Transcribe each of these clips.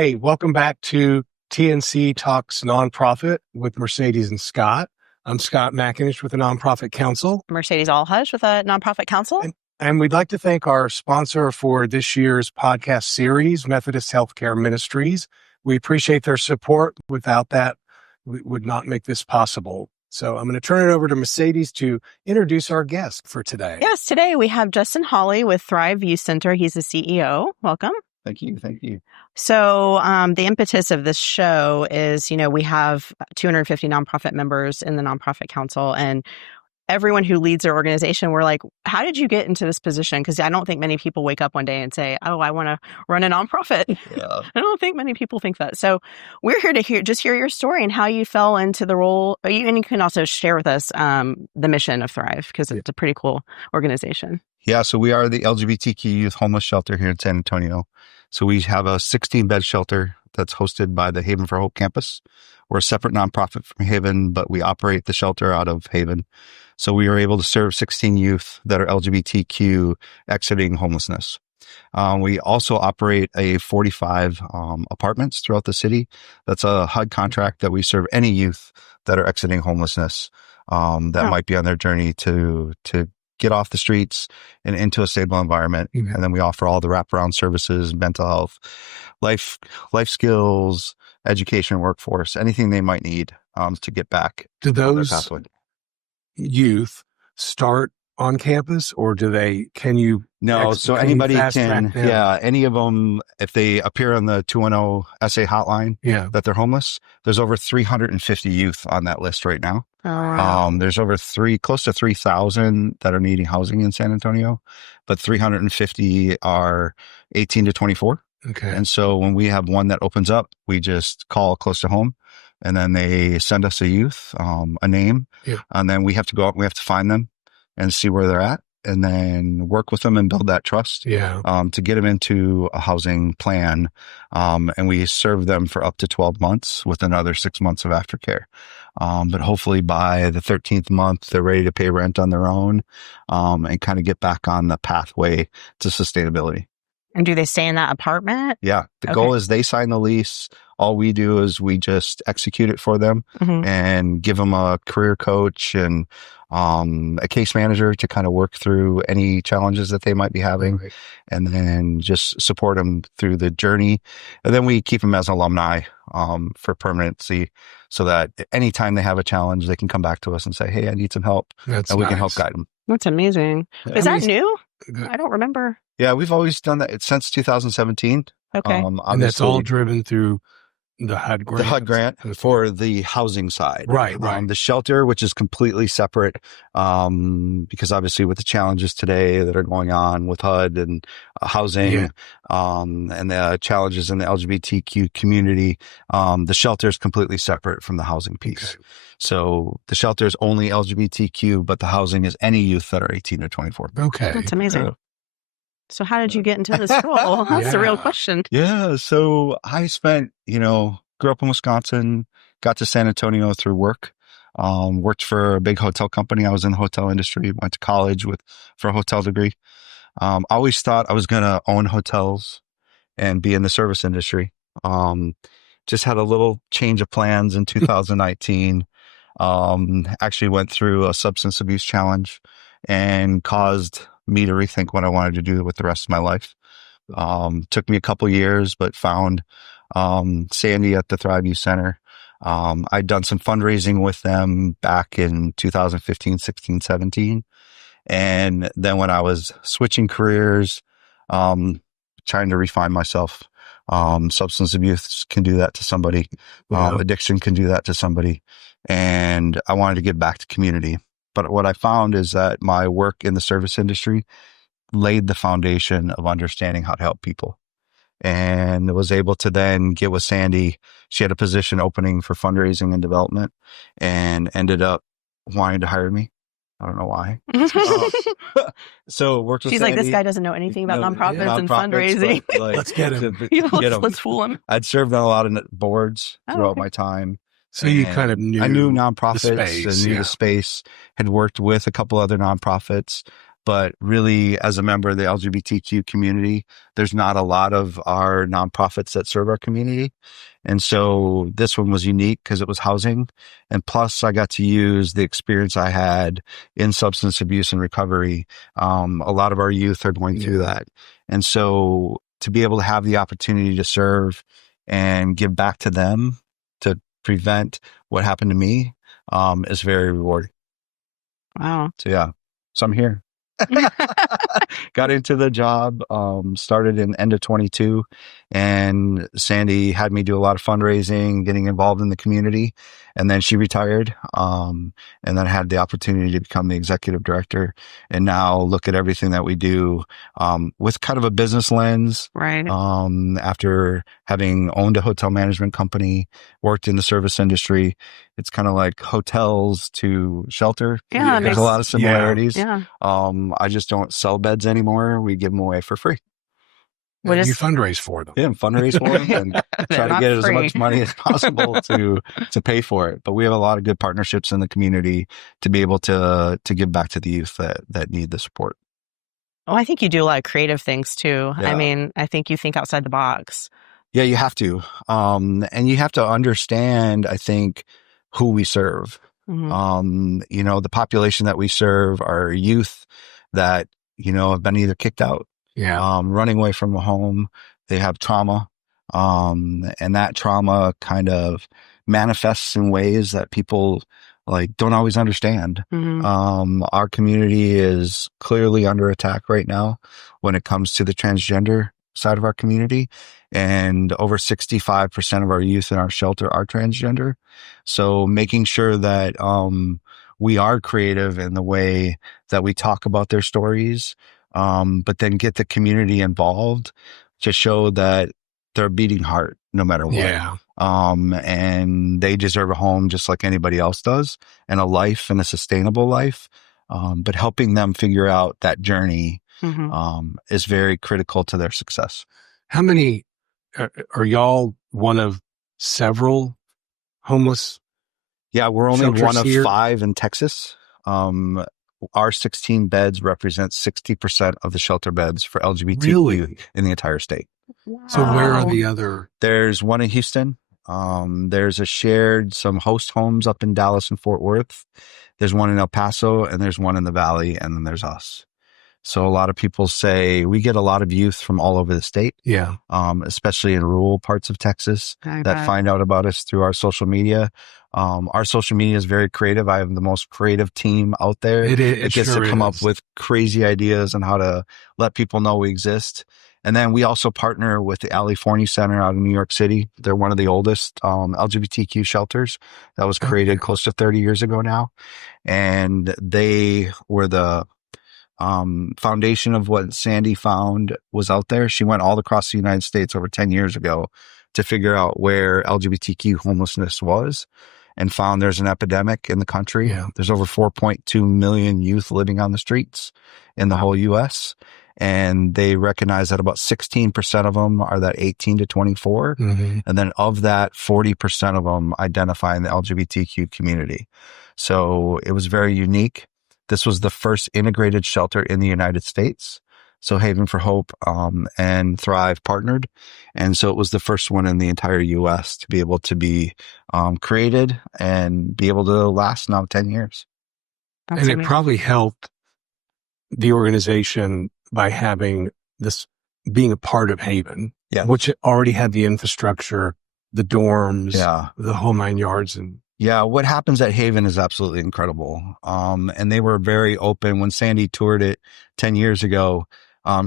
Hi, welcome back to TNC Talks Nonprofit with Mercedes and Scott. I'm Scott McAninch with the Nonprofit Council. Mercedes Alhaj with a Nonprofit Council. And we'd like to thank our sponsor for this year's podcast series, Methodist Healthcare Ministries. We appreciate their support. Without that, we would not make this possible. So I'm going to turn it over to Mercedes to introduce our guest for today. Yes, today we have Justin Holley with Thrive Youth Center. He's the CEO. Welcome. Thank you. Thank you. So the impetus of this show is, we have 250 nonprofit members in the Nonprofit Council, and everyone who leads their organization, we're like, how did you get into this position? Because I don't think many people wake up one day and say, oh, I want to run a nonprofit. Yeah. I don't think many people think that. So we're here to hear your story and how you fell into the role. And you can also share with us the mission of Thrive, because it's a pretty cool organization. Yeah. So we are the LGBTQ youth homeless shelter here in San Antonio. So we have a 16-bed shelter that's hosted by the Haven for Hope campus. We're a separate nonprofit from Haven, but we operate the shelter out of Haven. So we are able to serve 16 youth that are LGBTQ exiting homelessness. We also operate a 45 apartments throughout the city. That's a HUD contract that we serve any youth that are exiting homelessness that might be on their journey to get off the streets and into a stable environment. Mm-hmm. And then we offer all the wraparound services, mental health, life skills, education, workforce, anything they might need to get back. Do those youth start on campus, or can you? No, so anybody can, any of them, if they appear on the 210 SA hotline that they're homeless, there's over 350 youth on that list right now. Oh, wow. There's over close to 3,000 that are needing housing in San Antonio, but 350 are 18 to 24. Okay. And so when we have one that opens up, we just call close to home, and then they send us a youth, a name, and then we have to go out and we have to find them and see where they're at, and then work with them and build that trust to get them into a housing plan. And we serve them for up to 12 months with another 6 months of aftercare. But hopefully by the 13th month, they're ready to pay rent on their own and kind of get back on the pathway to sustainability. And do they stay in that apartment? Yeah. The goal is they sign the lease. All we do is we just execute it for them and give them a career coach and a case manager to kind of work through any challenges that they might be having, and then just support them through the journey. And then we keep them as alumni for permanency, so that anytime they have a challenge, they can come back to us and say, hey, I need some help. And we can help guide them. That's amazing. Is that new? I don't remember. Yeah, we've always done that. It's since 2017. Okay. And that's all driven through the HUD grant. The HUD grant for the housing side. Right. The shelter, which is completely separate, because obviously with the challenges today that are going on with HUD and housing, and the challenges in the LGBTQ community, the shelter is completely separate from the housing piece. Okay. So the shelter is only LGBTQ, but the housing is any youth that are 18 to 24. Okay. That's amazing. So how did you get into this role? That's the real question. Yeah. So I spent, grew up in Wisconsin, got to San Antonio through work, worked for a big hotel company. I was in the hotel industry, went to college for a hotel degree. Always thought I was going to own hotels and be in the service industry. Just had a little change of plans in 2019. Actually went through a substance abuse challenge and caused me to rethink what I wanted to do with the rest of my life. Took me a couple years, but found Sandy at the Thrive Youth Center. I'd done some fundraising with them back in 2015, 16, 17. And then when I was switching careers, trying to refine myself, substance abuse can do that to somebody. Addiction can do that to somebody. And I wanted to give back to community. But what I found is that my work in the service industry laid the foundation of understanding how to help people, and was able to then get with Sandy. She had a position opening for fundraising and development and ended up wanting to hire me. I don't know why. So worked with She's Sandy. like, this guy doesn't know anything about nonprofits and fundraising. Let's get him. Let's fool him. I'd served on a lot of boards throughout my time. So you kind of knew. I knew nonprofits and knew the space, had worked with a couple other nonprofits, But really, as a member of the LGBTQ community, there's not a lot of our nonprofits that serve our community. And so this one was unique because it was housing. And plus, I got to use the experience I had in substance abuse and recovery. A lot of our youth are going through that. And so to be able to have the opportunity to serve and give back to them to prevent what happened to me is very rewarding. Wow. So yeah, so I'm here. Got into the job, started in end of 22, and Sandy had me do a lot of fundraising, getting involved in the community. And then she retired. And then had the opportunity to become the executive director and now look at everything that we do, with kind of a business lens. Right. After having owned a hotel management company, worked in the service industry, it's kind of like hotels to shelter. Yeah. There's a lot of similarities. Yeah. I just don't sell beds anymore. We give them away for free. You fundraise for them. Yeah, fundraise for them and try to get as much money as possible to pay for it. But we have a lot of good partnerships in the community to be able to give back to the youth that need the support. Oh, I think you do a lot of creative things too. Yeah. I mean, I think you think outside the box. Yeah, you have to. And you have to understand, I think, who we serve. Mm-hmm. The population that we serve are youth that, have been either kicked out, running away from a home. They have trauma. And that trauma kind of manifests in ways that people don't always understand. Mm-hmm. Our community is clearly under attack right now when it comes to the transgender side of our community. And over 65% of our youth in our shelter are transgender. So making sure that we are creative in the way that we talk about their stories, but then get the community involved to show that they're a beating heart no matter what. Yeah. And they deserve a home just like anybody else does, and a life, and a sustainable life. But helping them figure out that journey is very critical to their success. How many are y'all one of several homeless? Yeah, we're only one of here? 5 in Texas. Our 16 beds represent 60% of the shelter beds for LGBTQ in the entire state. Wow. So where are the other? There's one in Houston. There's some host homes up in Dallas and Fort Worth. There's one in El Paso, and there's one in the Valley, and then there's us. So a lot of people say we get a lot of youth from all over the state, especially in rural parts of Texas that find out about us through our social media. Our social media is very creative. I have the most creative team out there. It gets to come up with crazy ideas on how to let people know we exist. And then we also partner with the California Center out in New York City. They're one of the oldest LGBTQ shelters that was created close to 30 years ago now. And they were the foundation of what Sandy found was out there. She went all across the United States over 10 years ago to figure out where LGBTQ homelessness was, and found there's an epidemic in the country. There's over 4.2 million youth living on the streets in the whole U.S., and they recognize that about 16% of them are that 18 to 24. And then of that, 40% of them identify in the LGBTQ community. So it was very unique. This was the first integrated shelter in the United States. So Haven for Hope and Thrive partnered. And so it was the first one in the entire U.S. to be able to be created and be able to last now 10 years. That's amazing. It probably helped the organization by having this, being a part of Haven, which already had the infrastructure, the dorms, the whole 9 yards. And what happens at Haven is absolutely incredible. And they were very open. When Sandy toured it 10 years ago,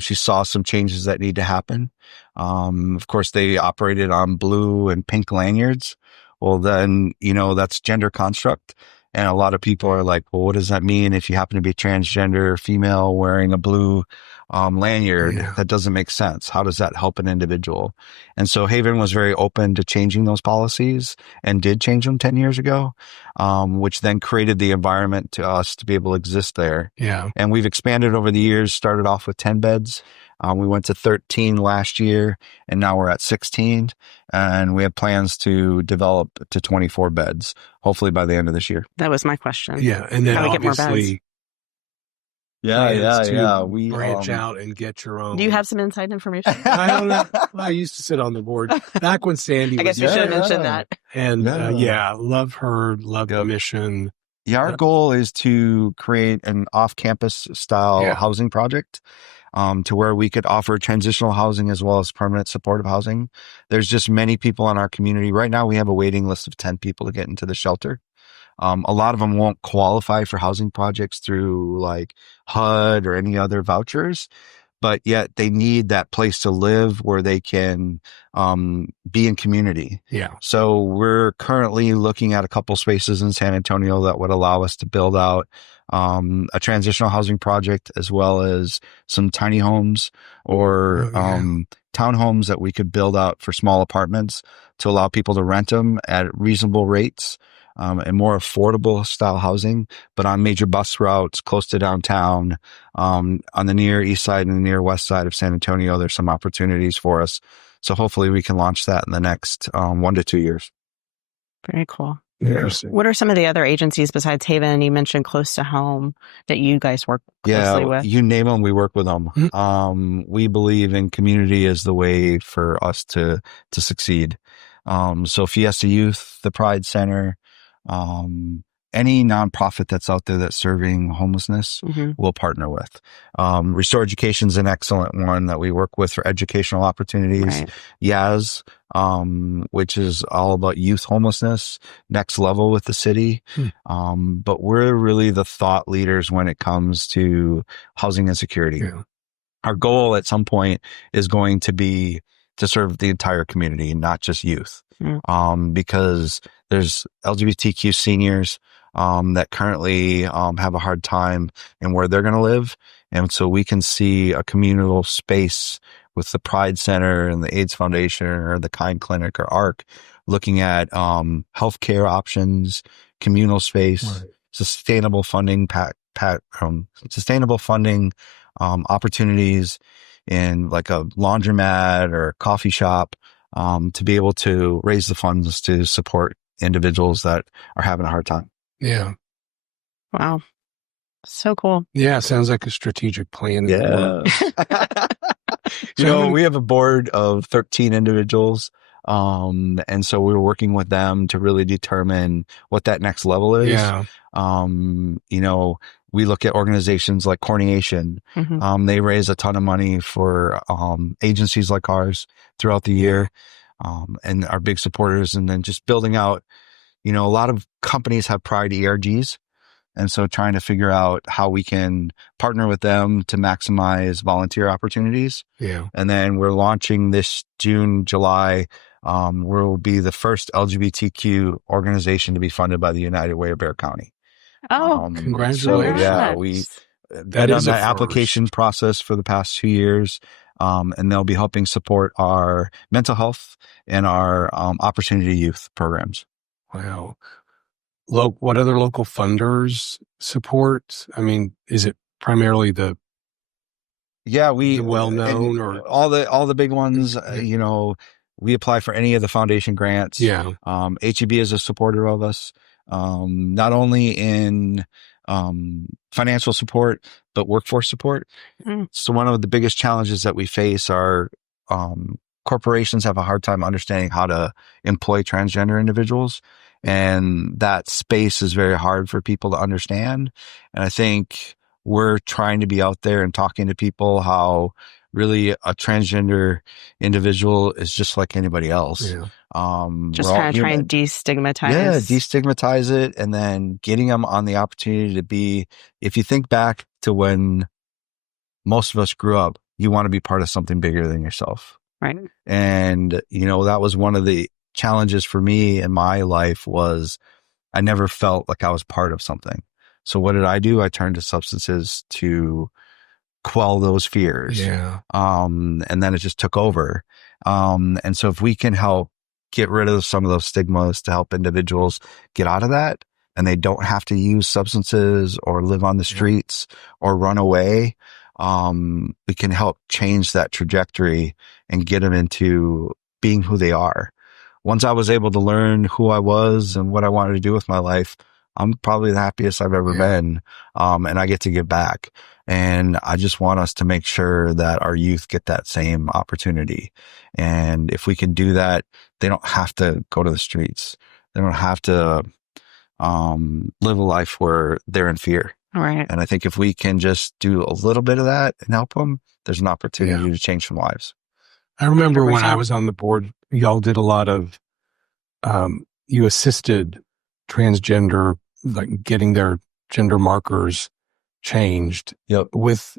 she saw some changes that need to happen. Of course, they operated on blue and pink lanyards. Well, then, that's gender construct. And a lot of people are like, well, what does that mean if you happen to be transgender female wearing a blue lanyard? That doesn't make sense. How does that help an individual? And so Haven was very open to changing those policies and did change them 10 years ago, which then created the environment to us to be able to exist there. And we've expanded over the years, started off with 10 beds. We went to 13 last year, and now we're at 16. And we have plans to develop to 24 beds, hopefully by the end of this year. That was my question. And then how we get more beds? plans to We branch out and get your own. Do you have some inside information? I don't know. I used to sit on the board back when Sandy I was guess we should mention that. And love her, love the mission. Yeah, our goal is to create an off-campus style housing project to where we could offer transitional housing as well as permanent supportive housing. There's just many people in our community. Right now, we have a waiting list of 10 people to get into the shelter. A lot of them won't qualify for housing projects through like HUD or any other vouchers, but yet they need that place to live where they can be in community. Yeah. So we're currently looking at a couple spaces in San Antonio that would allow us to build out a transitional housing project, as well as some tiny homes or townhomes that we could build out for small apartments to allow people to rent them at reasonable rates. And more affordable style housing, but on major bus routes close to downtown, on the near east side and the near west side of San Antonio, there's some opportunities for us. So hopefully we can launch that in the next 1 to 2 years. Very cool. Interesting. What are some of the other agencies besides Haven? You mentioned Close to Home that you guys work closely with. You name them, we work with them. We believe in community as the way for us to succeed. So Fiesta Youth, the Pride Center, any nonprofit that's out there that's serving homelessness, we'll partner with. Restore Education is an excellent one that we work with for educational opportunities. Yaz, which is all about youth homelessness, next level with the city. But we're really the thought leaders when it comes to housing insecurity. Yeah. Our goal at some point is going to be to serve the entire community, not just youth. Because there's LGBTQ seniors that currently have a hard time in where they're going to live. And so we can see a communal space with the Pride Center and the AIDS Foundation or the Kind Clinic or ARC looking at healthcare options, communal space, sustainable funding, sustainable funding opportunities in like a laundromat or a coffee shop to be able to raise the funds to support individuals that are having a hard time. Yeah. Wow. So cool. Yeah. Sounds like a strategic plan. Yeah. We have a board of 13 individuals. And so we're working with them to really determine what that next level is. Yeah. We look at organizations like Cornation. They raise a ton of money for agencies like ours throughout the year and are big supporters. And then just building out, a lot of companies have Pride ERGs. And so trying to figure out how we can partner with them to maximize volunteer opportunities. Yeah. And then we're launching this June, July, we'll be the first LGBTQ organization to be funded by the United Way of Bexar County. Oh, congratulations. We've been on the application process for the past 2 years, and they'll be helping support our mental health and our opportunity youth programs. Wow. What other local funders support? I mean, is it primarily the well-known or all the big ones? We apply for any of the foundation grants. Yeah. HEB is a supporter of us. Not only in financial support, but workforce support. So one of the biggest challenges that we face are corporations have a hard time understanding how to employ transgender individuals. And that space is very hard for people to understand. And I think we're trying to be out there and talking to people how really a transgender individual is just like anybody else. Yeah. Just kind of try and destigmatize. Yeah, destigmatize it, and then getting them on the opportunity to be, if you think back to when most of us grew up, you want to be part of something bigger than yourself. Right. And, that was one of the challenges for me in my life was I never felt like I was part of something. So what did I do? I turned to substances to quell those fears. Yeah. And then it just took over. And so if we can help get rid of some of those stigmas to help individuals get out of that, and they don't have to use substances or live on the streets or run away, we can help change that trajectory and get them into being who they are. Once I was able to learn who I was and what I wanted to do with my life, I'm probably the happiest I've ever been. And I get to give back. And I just want us to make sure that our youth get that same opportunity. And if we can do that, they don't have to go to the streets. They don't have to live a life where they're in fear. All right. And I think if we can just do a little bit of that and help them, there's an opportunity to change some lives. I remember 100%. when I was on the board, y'all did a lot of, you assisted transgender, like getting their gender markers changed. Yep. With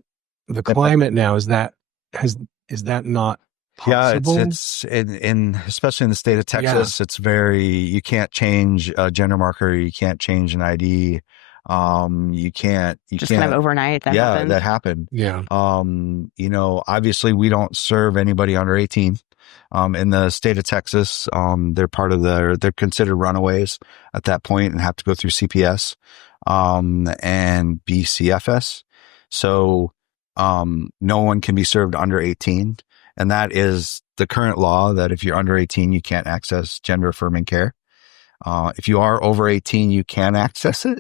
the climate now, is that not possible? Yeah, it's in especially in the state of Texas, it's you can't change a gender marker, you can't change an ID. You can't kind of overnight happened. That happened. Yeah. Obviously we don't serve anybody under 18. In the state of Texas, they're considered runaways at that point and have to go through CPS, and BCFS. So, no one can be served under 18. And that is the current law, that if you're under 18, you can't access gender affirming care. If you are over 18, you can access it.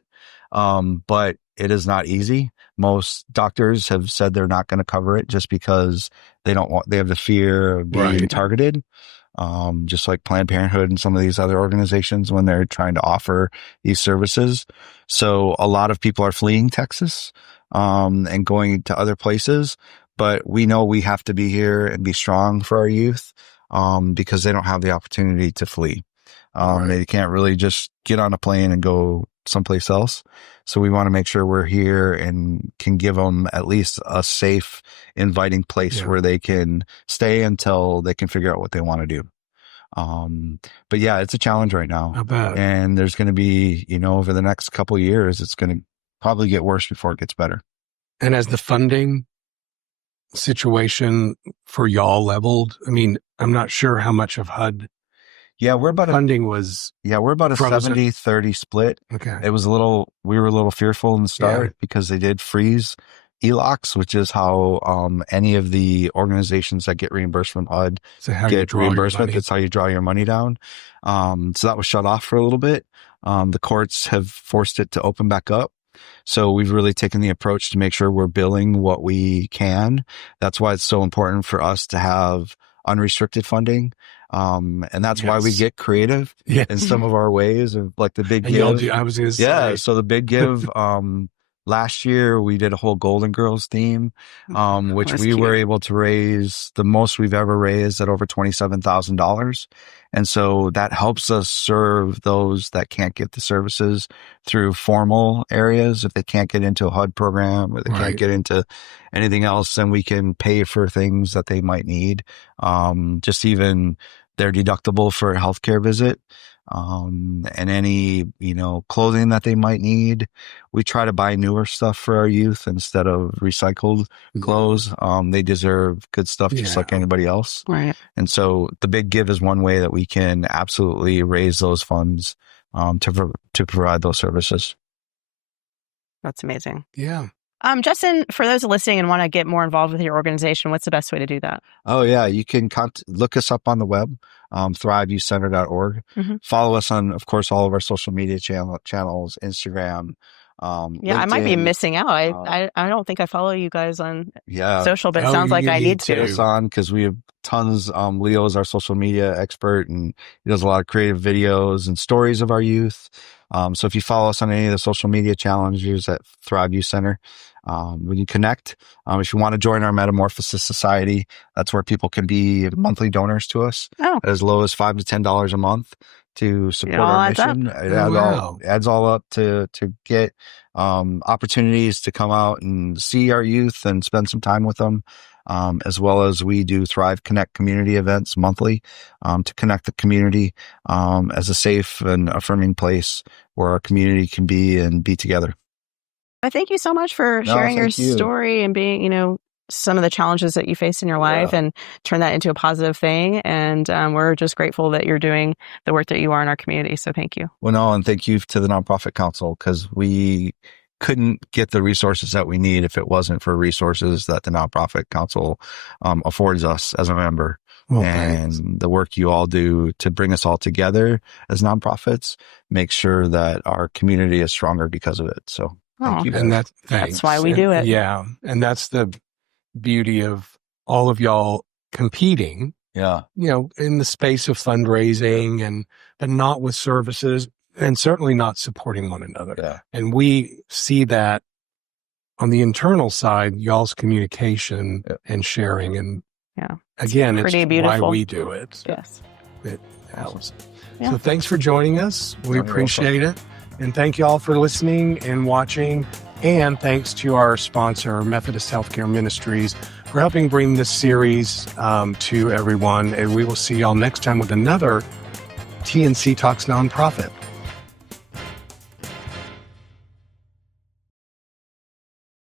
But it is not easy. Most doctors have said they're not going to cover it just because they have the fear of being targeted. Just like Planned Parenthood and some of these other organizations when they're trying to offer these services. So a lot of people are fleeing Texas, and going to other places, but we know we have to be here and be strong for our youth, because they don't have the opportunity to flee. They can't really just get on a plane and go someplace else. So we want to make sure we're here and can give them at least a safe, inviting place where they can stay until they can figure out what they want to do. But yeah, it's a challenge right now. I bet. And there's going to be, over the next couple of years, it's going to probably get worse before it gets better. And as the funding situation for y'all leveled, I mean, I'm not sure how much of HUD we're about funding was. Yeah, we're about a 70-30 split. Okay. We were a little fearful in the start because they did freeze ELOCs, which is how any of the organizations that get reimbursed from HUD get reimbursement. That's how you draw your money down. So that was shut off for a little bit. The courts have forced it to open back up. So we've really taken the approach to make sure we're billing what we can. That's why it's so important for us to have unrestricted funding. And that's why we get creative in some of our ways of like the big give. I was going to say. So the big give, last year we did a whole Golden Girls theme, which we were able to raise the most we've ever raised at over $27,000. And so that helps us serve those that can't get the services through formal areas. If they can't get into a HUD program or they can't get into anything else, then we can pay for things that they might need. Just even their deductible for a healthcare visit, and any, clothing that they might need. We try to buy newer stuff for our youth instead of recycled clothes. They deserve good stuff just like anybody else. Right. And so the big give is one way that we can absolutely raise those funds, to provide those services. That's amazing. Yeah. Justin, for those listening and want to get more involved with your organization, what's the best way to do that? Oh, yeah. You can look us up on the web, thriveyouthcenter.org. Follow us on, of course, all of our social media channels, Instagram. LinkedIn. I might be missing out. I don't think I follow you guys on social, but it sounds like I need to. Us on because we have tons. Leo is our social media expert, and he does a lot of creative videos and stories of our youth. So if you follow us on any of the social media challenges at Thrive Youth Center, when you connect, if you want to join our Metamorphosis Society, that's where people can be monthly donors to us at as low as $5 to $10 a month to support our mission. It adds all up to get opportunities to come out and see our youth and spend some time with them, as well as we do Thrive Connect community events monthly, to connect the community as a safe and affirming place where our community can be and be together. Thank you so much for sharing your story and being, some of the challenges that you faced in your life and turn that into a positive thing. And we're just grateful that you're doing the work that you are in our community. So thank you. Well, no, and thank you to the Nonprofit Council, because we couldn't get the resources that we need if it wasn't for resources that the Nonprofit Council affords us as a member. Thanks. The work you all do to bring us all together as nonprofits makes sure that our community is stronger because of it. So Thank you. And Dave. That's why we do it. Yeah. And that's the beauty of all of y'all competing, Yeah. In the space of fundraising but not with services and certainly not supporting one another. Yeah. And we see that on the internal side, y'all's communication and sharing. And again, it's pretty beautiful. why we do it. Yes. Allison. Yeah. So thanks for joining us. We appreciate it. And thank you all for listening and watching. And thanks to our sponsor, Methodist Healthcare Ministries, for helping bring this series to everyone. And we will see y'all next time with another TNC Talks Nonprofit.